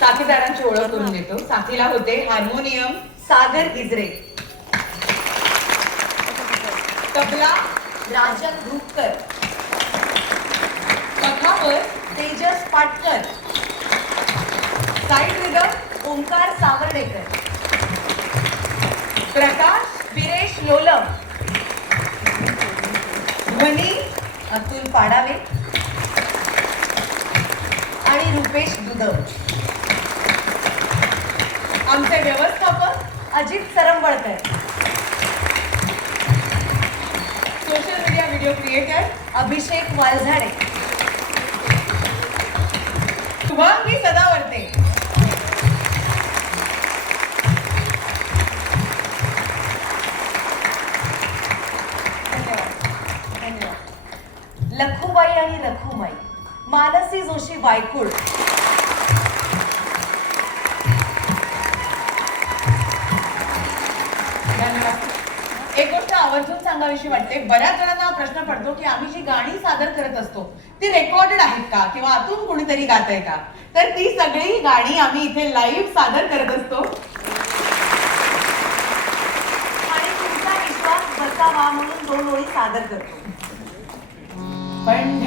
साथीदारांची ओळख करून देतो. साथीला होते हार्मोनियम सागर गिजरे. तबला राजन धुपकर कथावर Tejas Patkar. Side rhythm Omkar Sawardekar. प्रकाश विरेश लोलम. ध्वनी अतुल पाडावे. आणि रुपेश दुधव आमचे व्यवस्थापक Ajit Sarambalkar. Social media video creator Abhishek Walzade. Shubhangi Sadawarte धन्यवाद. धन्यवाद. लखुबाई आणि रखुमाई मानसी जोशी वायकुळ. एक गोष्ट आवर्जून सांगावीशी वाटते. बऱ्याच जणांना हा प्रश्न पडतो की आम्ही जी गाणी सादर करत असतो ती रेकॉर्डेड आहेत का? किंवा आतून कोणीतरी गात आहे का? तर ती सगळी गाणी आम्ही इथे लाईव्ह सादर करत असतो. आणि तुमचा विश्वास बसावा म्हणून दोन ओळी सादर करतो. पण